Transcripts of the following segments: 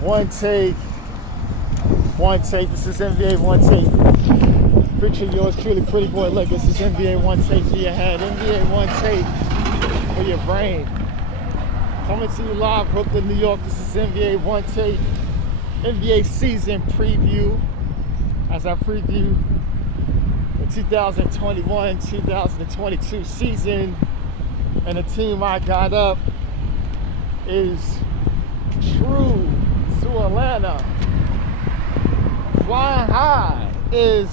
One take, one take. This is NBA One Take. Featuring yours truly, Pretty Boy Lick. This is NBA One Take for your head, NBA One Take for your brain. Coming to you live, Brooklyn, New York. This is NBA One Take, NBA season preview. As I preview the 2021-2022 season, and the team I got up is true to Atlanta. Flying high is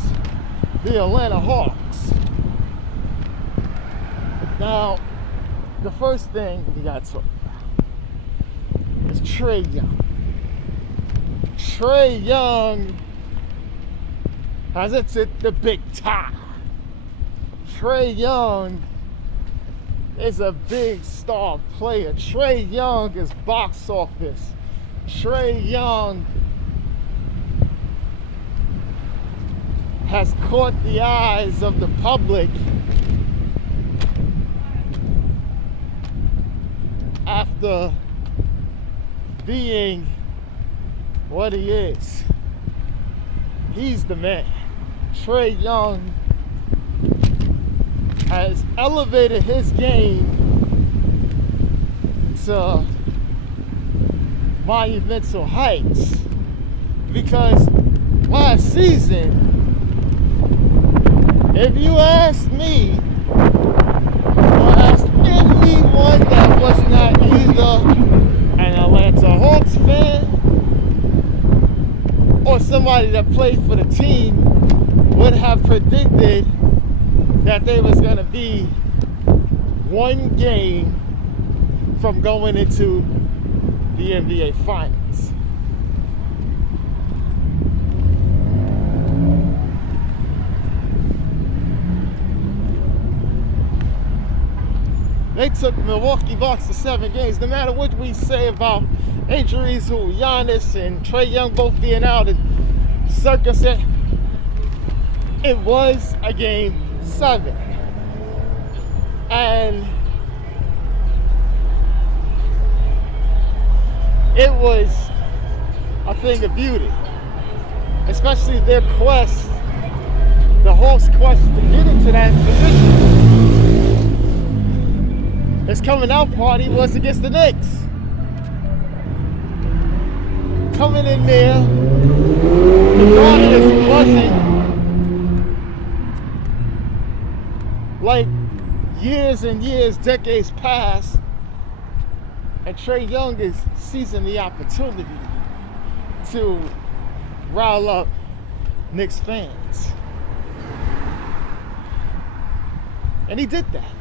the Atlanta Hawks. Now, the first thing we got to talk about is Trae Young. Trae Young has entered the big time. Trae Young is a big star player. Trae Young is box office. Trae Young has caught the eyes of the public after being what he is. He's the man. Trae Young has elevated his game to monumental heights, because last season, if you ask me or ask anyone that was not either an Atlanta Hawks fan or somebody that played for the team, would have predicted that they was going to be one game from going into the NBA Finals. They took Milwaukee Bucks to 7 games. No matter what we say about injuries, who Giannis and Trae Young both being out and circumstance, it was a game 7. And it was a thing of beauty, especially their quest, the Hawks' quest to get into that position. His coming out party was against the Knicks. Coming in there, the Guardians wasn't like years and years, decades past, and Trae Young is seizing the opportunity to rile up Knicks fans. And he did that.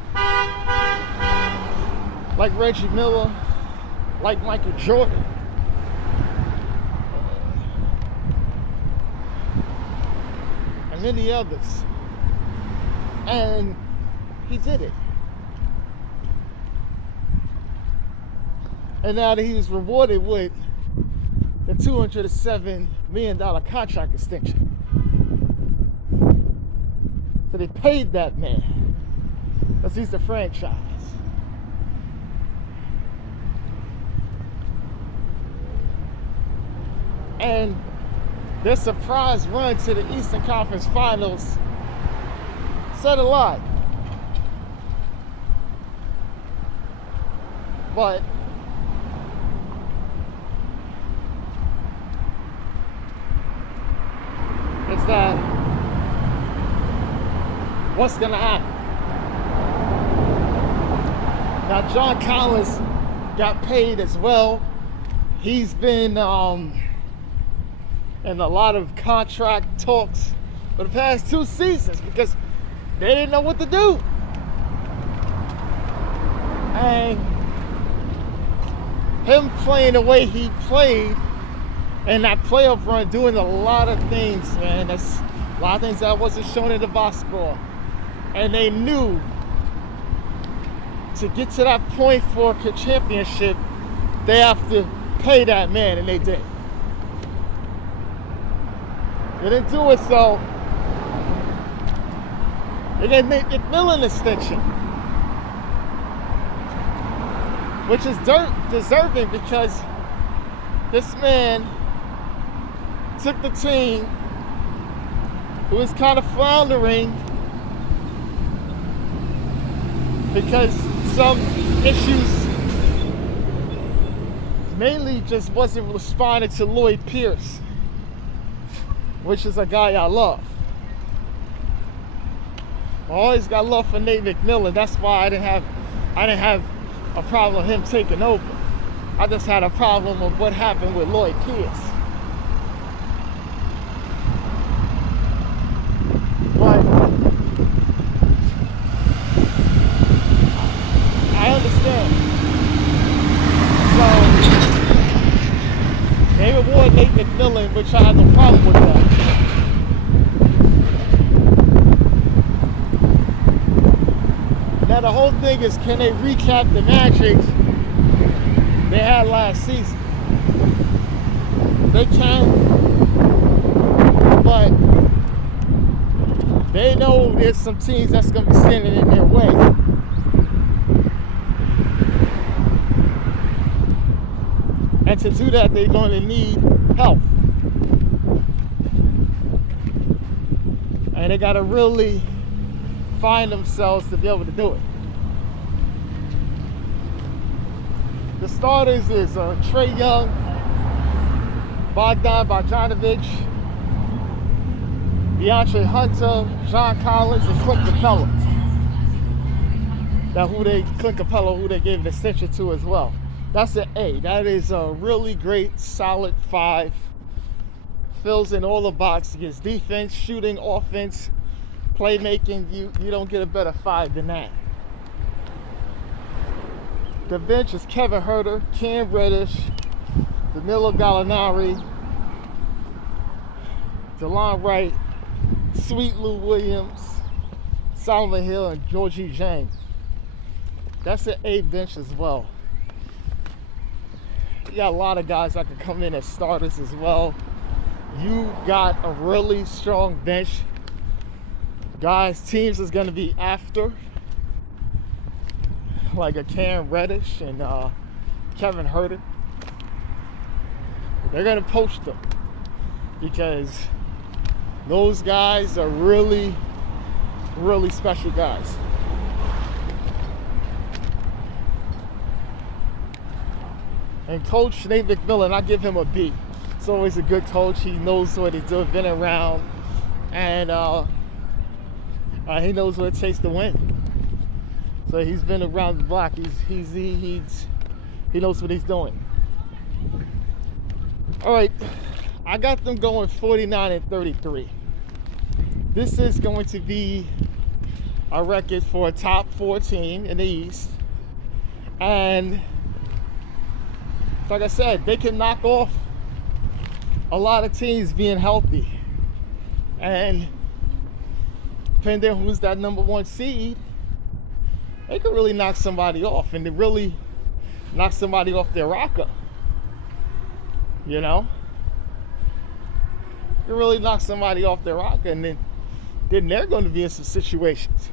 Like Reggie Miller, like Michael Jordan. And many others. And he did it. And now that he was rewarded with the $207 million contract extension. So they paid that man, because he's the franchise. And their surprise run to the Eastern Conference Finals said a lot. But it's that, what's gonna happen? Now, John Collins got paid as well. He's been in a lot of contract talks for the past 2 seasons because they didn't know what to do. And him playing the way he played in that playoff run, doing a lot of things, man. That's a lot of things that wasn't shown in the box score. And they knew to get to that point for a championship, they have to pay that man, and they did. They didn't do it, so they gave McMillan an extension, which is deserving, because This man took the team who was kind of floundering because some issues mainly just wasn't responding to Lloyd Pierce, which is a guy I love. I always got love for Nate McMillan. That's why I didn't have a problem with him taking over. I just had a problem with what happened with Lloyd Pierce. But I understand. So they reward Nate McMillan, which I had no problem with that. Now the whole thing is, can they recap the magic they had last season? They can, but they know there's some teams that's going to be standing in their way. And to do that, they're going to need help. And they got to really find themselves to be able to do it. The starters is Trae Young, Bogdan Bogdanovic, DeAndre Hunter, John Collins, and Clint Capella. Now Clint Capella, who they gave an extension to as well. That's an A. That is a really great, solid 5. Fills in all the boxes. Defense, shooting, offense, playmaking. You don't get a better 5 than that. The bench is Kevin Huerter, Cam Reddish, Danilo Gallinari, DeLon Wright, Sweet Lou Williams, Solomon Hill, and Georgie Jang. That's an A bench as well. You got a lot of guys that can come in as starters as well. You got a really strong bench. Guys, teams is going to be after, like a Cam Reddish and Kevin Huerter. They're going to poach them because those guys are really, really special guys. And Coach Nate McMillan, I give him a B. He's always a good coach. He knows what he's doing, been around, and he knows what it takes to win. So he's been around the block. He knows what he's doing. All right, I got them going 49-33. This is going to be a record for a top 4 team in the East, and like I said, they can knock off a lot of teams being healthy. And depending on who's that number 1 seed, they could really knock somebody off, and they really knock somebody off their rocker. You know? They really knock somebody off their rocker, and then they're going to be in some situations.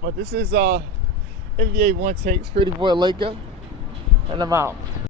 But this is NBA One Take's Pretty Boy Laker, and I'm out.